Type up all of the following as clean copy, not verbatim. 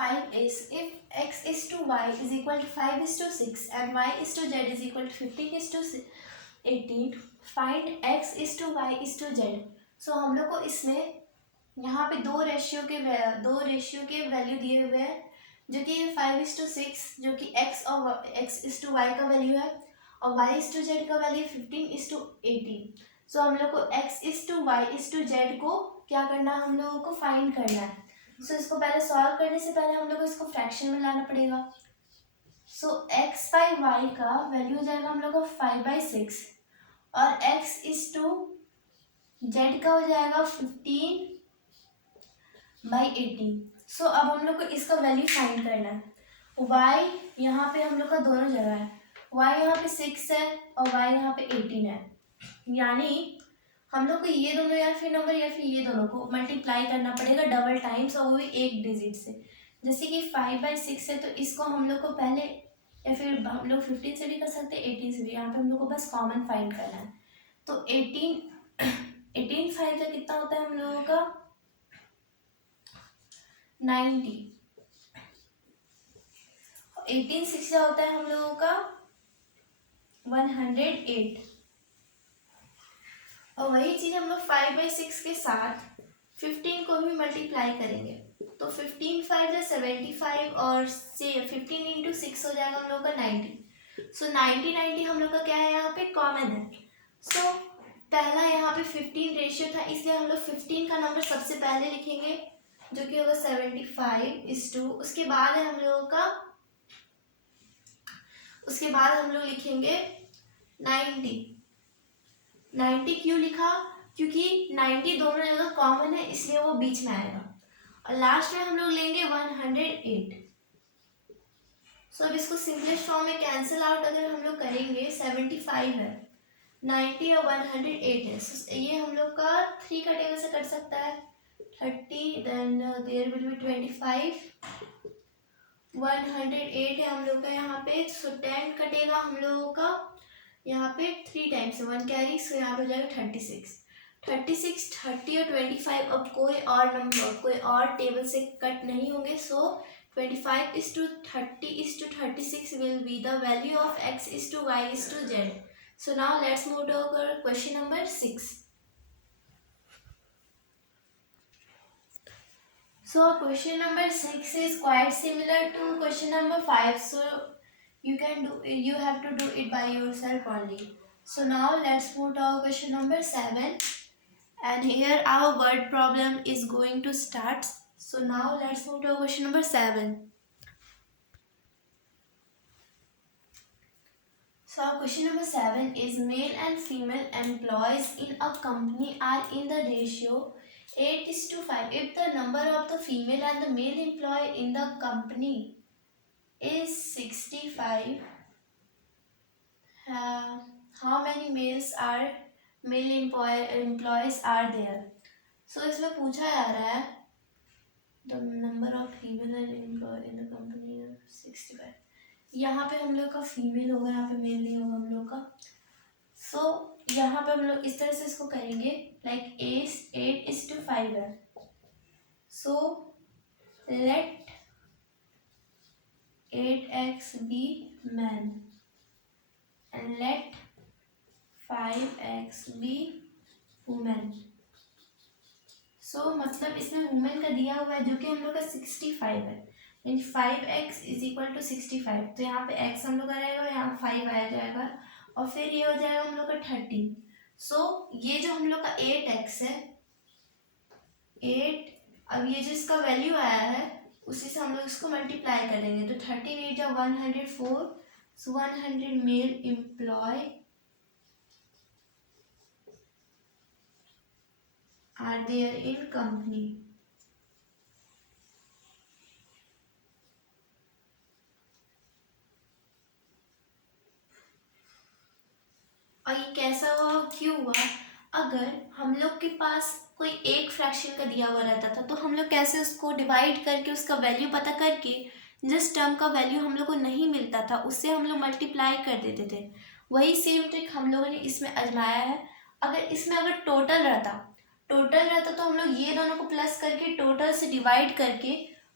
5 is if x is to y is equal to 5 is to 6 and y is to z is equal to 15 is to 18, find x is to y is to z. सो हम लोग को इसमें यहाँ पे दो ratio के value दिए हुए हैं, जो कि 5:6 जो कि x इज टू वाई का वैल्यू है और y इज टू जेड का वैल्यू 15:18. सो हम लोग को x is to Y is to Z को क्या करना है, हम लोगों को फाइंड करना है. सो इसको पहले सॉल्व करने से पहले हम लोग को इसको फ्रैक्शन में लाना पड़ेगा. सो x बाई वाई का वैल्यू हो जाएगा हम लोग को 5/6 और x इज टू जेड का हो जाएगा 15/18. सो अब हम लोग को इसका वैल्यू फाइंड करना है. y यहाँ पे हम लोग का दोनों जगह है, y यहाँ पे 6 है और y यहाँ पे 18 है. यानी हम लोग को ये दोनों या फिर नंबर या फिर ये दोनों को मल्टीप्लाई करना पड़ेगा डबल टाइम्स और वो भी एक डिजिट से. जैसे कि 5/6 है तो इसको हम लोग को पहले या फिर हम लोग 15 से भी कर सकते हैं 18 से भी. यहाँ पे हम लोग को बस कॉमन फाइंड करना है. तो 18 5 का कितना होता है हम लोगों का 90. 18 6 का होता है हम लोगों का 108. और वही चीज हम लोग 5/6 के साथ 15 को भी मल्टीप्लाई करेंगे. तो 15 5 या 75 और से 15 इंटू 6 हो जाएगा हम लोग का 90. सो 90 हम लोग का क्या है यहाँ पे कॉमन है. सो पहला यहाँ पे 15 रेशियो था इसलिए हम लोग 15 का नंबर सबसे पहले लिखेंगे जो कि होगा 75:2. उसके बाद है हम लोगों का हम लोग लिखेंगे 90 क्यों लिखा, क्योंकि 90 दोनों जगह कॉमन है इसलिए वो बीच में आएगा. और लास्ट में हम लोग लेंगे 108. सो अब इसको सिंपलेस्ट फॉर्म में कैंसिल आउट अगर हम लोग करेंगे 75 है, 90 और 108 है. so ये हम लोग का 3 का टेबल से कट सकता है 30, देन देयर विल बी 25, 108 है हम लोग का यहाँ पे. सो 10 कटेगा हम लोगों का यहाँ पे 3 टाइम्स 1 कैरी. सो यहाँ पे हो जाएगा 36, 30 और 25. अब कोई और नंबर कोई और टेबल से कट नहीं होंगे. So 25:30:36 will be the value of x is to y is to z. So now let's move to our question number 6. So question number 6 is quite similar to question number 5. So you have to do it by yourself only. So now let's move to our question number 7. And here our word problem is going to start. So now let's move to our question number 7. So our question number 7 is male and female employees in a company are in the ratio 8:5. If the number of the female and the male employee in the company is 65, how many male employees are there? So इसमें पूछा जा रहा है the number of female and employee in the company is 65. यहाँ पे हम लोग का फीमेल होगा, यहाँ पे मेल नहीं होगा हम लोग का. सो यहाँ पे हम लोग इस तरह से इसको करेंगे लाइक 8:5 है. So let 8x be man and let 5x be women. So मतलब इसमें वुमेन का दिया हुआ है जो कि हम लोग का 65 है. 5x is equal to 65. तो यहाँ पे x हम लोग का रहेगा, यहाँ 5 आ जाएगा और फिर ये हो जाएगा हम लोग का 30. सो ये जो हम लोग का 8x है 8, अब ये जो इसका वैल्यू आया है उसी से हम लोग इसको मल्टीप्लाई करेंगे. तो 30 8 104. So 100 male employee are there in company. और ये कैसा हुआ, क्यों हुआ? अगर हम लोग के पास कोई एक फ्रैक्शन का दिया हुआ रहता था तो हम लोग कैसे उसको डिवाइड करके उसका वैल्यू पता करके जिस टर्म का वैल्यू हम लोग को नहीं मिलता था उससे हम लोग मल्टीप्लाई कर देते थे. वही सेम ट्रिक हम लोगों ने इसमें आजमाया है. अगर टोटल रहता तो हम लोग ये दोनों को प्लस करके टोटल से डिवाइड करके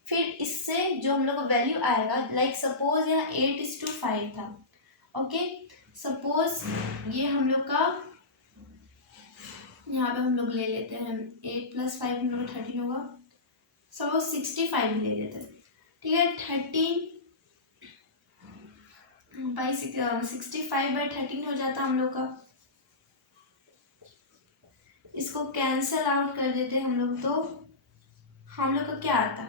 फिर इससे जो हम लोग का वैल्यू आएगा, लाइक सपोज यहाँ 8:5 था, ओके। सपोज ये हम लोग का यहाँ पे हम लोग ले लेते हैं 8 + 5 हम लोग का 13 होगा। सपोज 65 ले लेते हैं, ठीक है। 65/13 हो जाता हम लोग का। इसको कैंसल आउट कर देते हम लोग, तो हम लोग का क्या आता,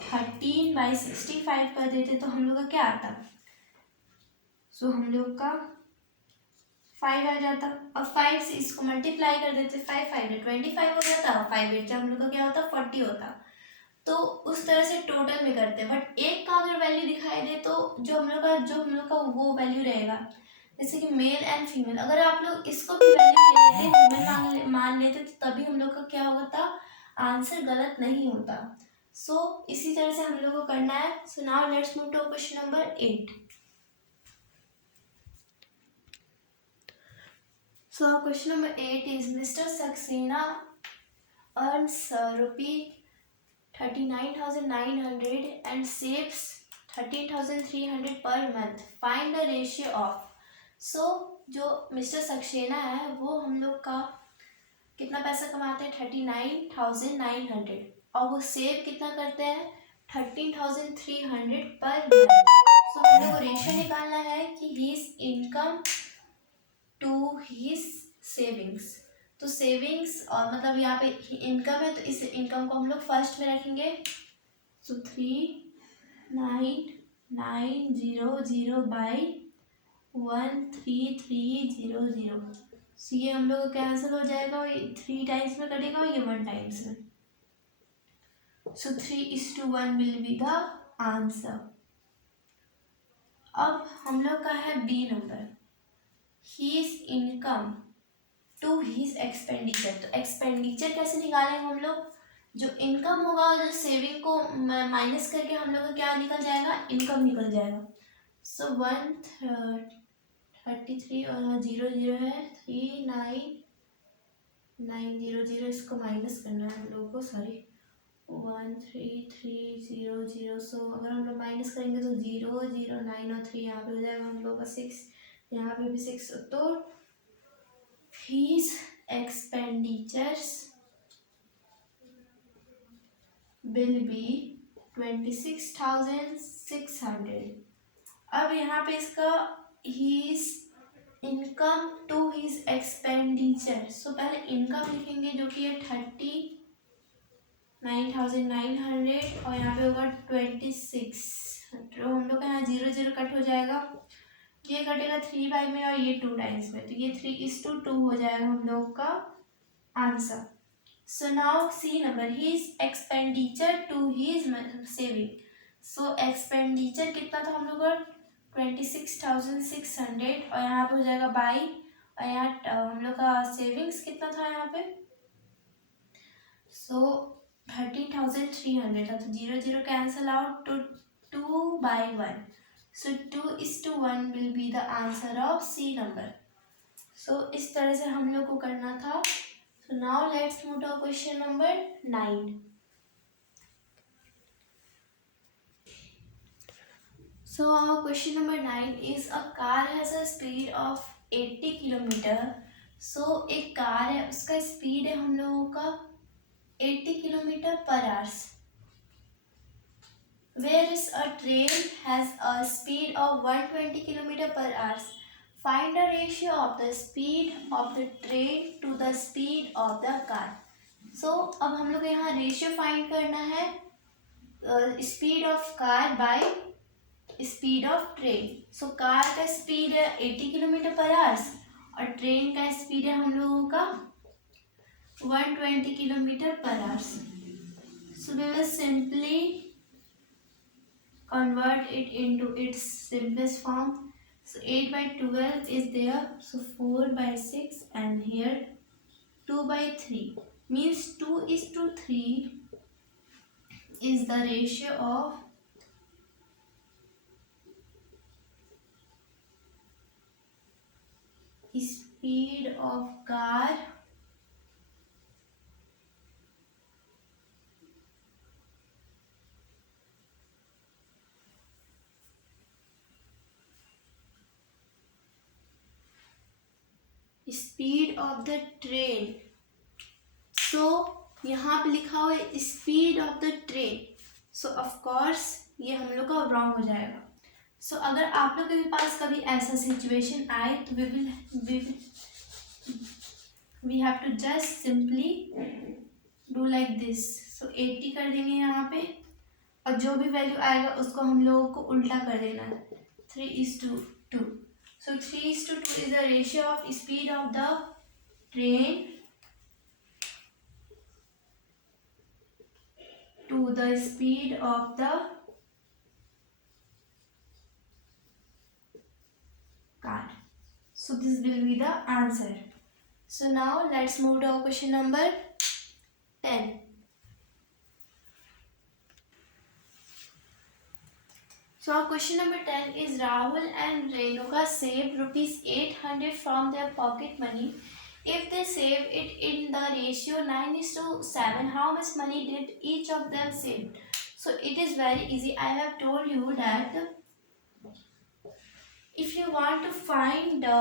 13/65 कर देते तो हम लोग का क्या आता, सो हम लोग का 5 आ जाता। और 5 से इसको मल्टीप्लाई कर देते, 5×5 = 25 हो जाता, 5×8 हम लोग का क्या होता, 40 होता। तो उस तरह से टोटल में करते हैं। बट एक का अगर वैल्यू दिखाई दे तो जो हम लोग का वो वैल्यू रहेगा, जैसे कि मेल एंड फीमेल, अगर आप लोग इसको भी वैल्यू ले लेते, फीमेल मान लेते, तो तभी हम लोग का क्या होता, आंसर गलत नहीं होता। सो इसी तरह से हम लोग को करना है। So now let's move to question number 8। So question number 8 is Mr. Saxena earns ₹39,900 and saves 13,300 per month. Find the ratio of. So जो मिस्टर सक्सेना है वो हम लोग का कितना पैसा कमाते हैं, 39,900, और वो सेव कितना करते हैं, 13,300 पर मंथ। सो हम लोग को रेशियो निकालना है कि his income to his savings. तो सेविंग्स और मतलब यहाँ पे इनकम है, तो इस इनकम को हम लोग फर्स्ट में रखेंगे। सो 39,900/13,300। सो ये हम लोग को कैंसिल हो जाएगा, ये 3 टाइम्स में कटेगा और ये 1 टाइम्स में। So 3:1 will be the answer. अब हम लोग का है B number, his income to his expenditure. तो एक्सपेंडिचर कैसे निकालेंगे हम लोग, जो इनकम होगा और जो सेविंग को माइनस करके हम लोग का क्या निकल जाएगा, इनकम निकल जाएगा। सो 133 और 0 है, 39,900, इसको माइनस करना है हम लोगों को, सॉरी 13300। सो अगर हम लोग माइनस करेंगे तो 0 0 9 और 3 यहाँ पे हो जाएगा हम लोग का 6, यहाँ पे भी 6। तो his expenditures will be 26,600। अब यहाँ पे इसका his income to his expenditure, so पहले इनकम लिखेंगे जो कि है 39,900 और यहाँ पे होगा 26। तो हम लोग का यहाँ 0 0 कट हो जाएगा, ये कटेगा 3 में और ये 2 टाइम्स में, तो ये 3:2 हो जाएगा हम लोग का answer. So now C number, his expenditure to his saving. So expenditure कितना था हम लोग का, 26,600, और यहाँ पे हो जाएगा बाई, और यहाँ हम लोग का सेविंग्स कितना था यहाँ पे, सो 13,300 था। तो 0 0 कैंसल आउट, तो 2/1। So 2:1 will be the answer of C number. So इस तरह से हम लोग को करना था। So now let's move to question number 9. So our question number 9 is a car has a speed of 80 kilometre. So एक कार है, उसका स्पीड है हम लोगों का 80 kilometre per hours. Whereas a train has a speed of 120 km per hour. Find the ratio of the speed of the train to the speed of the car. So अब हम लोग यहाँ रेशियो फाइंड करना है, speed of car by speed of train. So car का speed है 80 kilometre per hours और train का स्पीड है हम लोगों का 120 kilometre per hours. So we will simply convert it into its simplest form. So 8/12 is there, so 4/6, and here 2/3 means 2:3 is the ratio of speed of car speed of the train. So यहाँ पे लिखा हुआ है speed of the train, so of course ये हम लोग का wrong हो जाएगा। सो अगर आप लोग के भी पास कभी ऐसा सिचुएशन आए तो we have to just simply do like this. So 80 कर देंगे यहाँ पे, और जो भी वैल्यू आएगा उसको हम लोगों को उल्टा कर देना है, 3:2। सो 3:2 is the ratio of speed of the train to the speed of the car. So this will be the answer. So now let's move to our question number 10. So our question number 10 is Rahul and Renuka saved ₹800 from their pocket money. If they save it in the ratio 9:7, how much money did each of them save? So it is very easy. I have told you that if you want to find the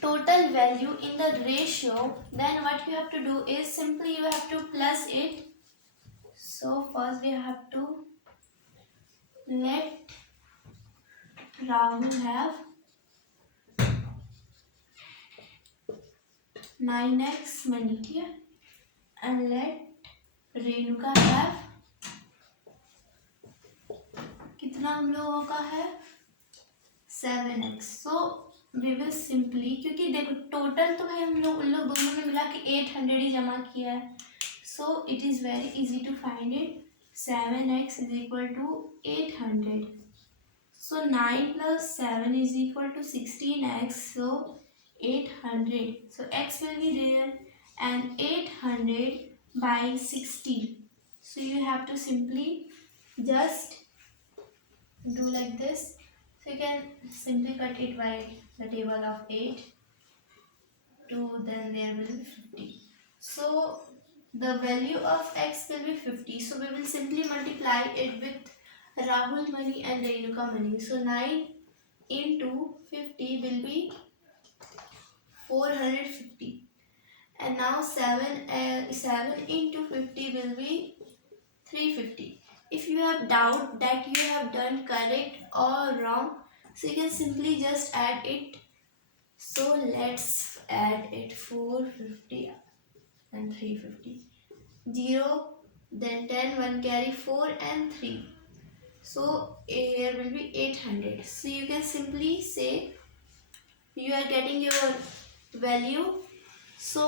total value in the ratio, then what you have to do is simply you have to plus it. So first we have to let Rahul have 9x money here, and let Renuka have कितना हम लोगों का है 7x. So we will simply, क्योंकि देखो total तो भाई हम लोग उन लोग दोनों ने मिला के 800 ही जमा किया है, so it is very easy to find it. 7x is equal to 800. So 9 plus 7 is equal to 16x. So 800. So x will be there, and 800 by 60. So you have to simply just do like this. So you can simply cut it by the table of 8 to, then there will be 50. So the value of x will be 50. So we will simply multiply it with Rahul money and Renuka money. So 9 into 50 will be 450, and now 7 into 50 will be 350. If you have doubt that you have done correct or wrong, so you can simply just add it. So let's add it, 450 and 350, 0, then 10, 1 carry 4 and 3. So here will be 800. So you can simply say you are getting your value. So